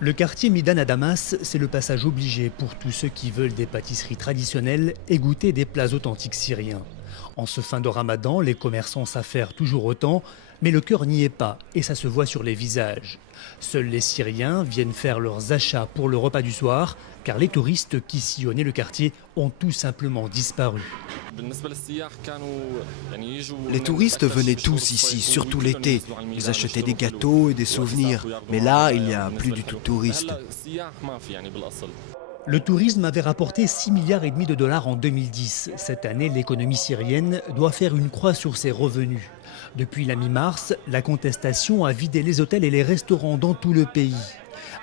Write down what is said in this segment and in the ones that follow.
Le quartier Midan à Damas, c'est le passage obligé pour tous ceux qui veulent des pâtisseries traditionnelles et goûter des plats authentiques syriens. En ce fin de Ramadan, les commerçants s'affairent toujours autant, mais le cœur n'y est pas et ça se voit sur les visages. Seuls les Syriens viennent faire leurs achats pour le repas du soir, car les touristes qui sillonnaient le quartier ont tout simplement disparu. Les touristes venaient tous ici, surtout l'été. Ils achetaient des gâteaux et des souvenirs. Mais là, il n'y a plus du tout de touristes. Le tourisme avait rapporté 6,5 milliards de dollars en 2010. Cette année, l'économie syrienne doit faire une croix sur ses revenus. Depuis la mi-mars, la contestation a vidé les hôtels et les restaurants dans tout le pays.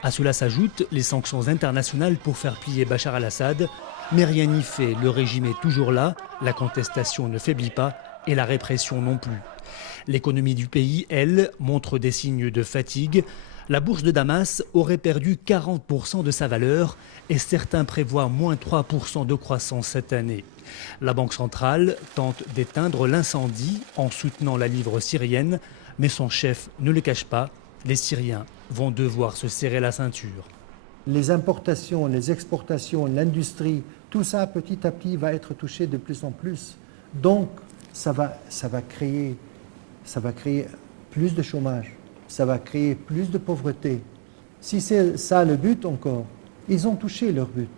À cela s'ajoutent les sanctions internationales pour faire plier Bachar al-Assad. Mais rien n'y fait, le régime est toujours là, la contestation ne faiblit pas et la répression non plus. L'économie du pays, elle, montre des signes de fatigue. La bourse de Damas aurait perdu 40% de sa valeur et certains prévoient moins 3% de croissance cette année. La Banque centrale tente d'éteindre l'incendie en soutenant la livre syrienne, mais son chef ne le cache pas, les Syriens vont devoir se serrer la ceinture. Les importations, les exportations, l'industrie, tout ça petit à petit va être touché de plus en plus. Donc ça va créer plus de chômage. Ça va créer plus de pauvreté. Si c'est ça le but encore, ils ont touché leur but.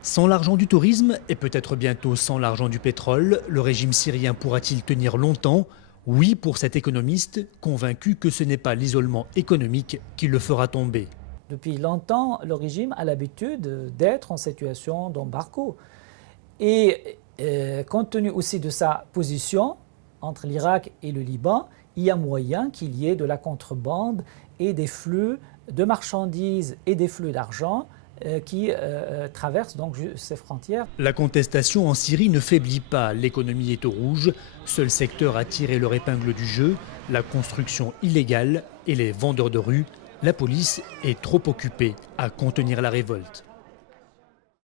Sans l'argent du tourisme et peut-être bientôt sans l'argent du pétrole, le régime syrien pourra-t-il tenir longtemps? Oui pour cet économiste, convaincu que ce n'est pas l'isolement économique qui le fera tomber. Depuis longtemps, le régime a l'habitude d'être en situation d'embargo. Et compte tenu aussi de sa position entre l'Irak et le Liban, il y a moyen qu'il y ait de la contrebande et des flux de marchandises et des flux d'argent qui traversent donc ces frontières. La contestation en Syrie ne faiblit pas, l'économie est au rouge. Seul secteur à tirer leur épingle du jeu, la construction illégale et les vendeurs de rue. La police est trop occupée à contenir la révolte.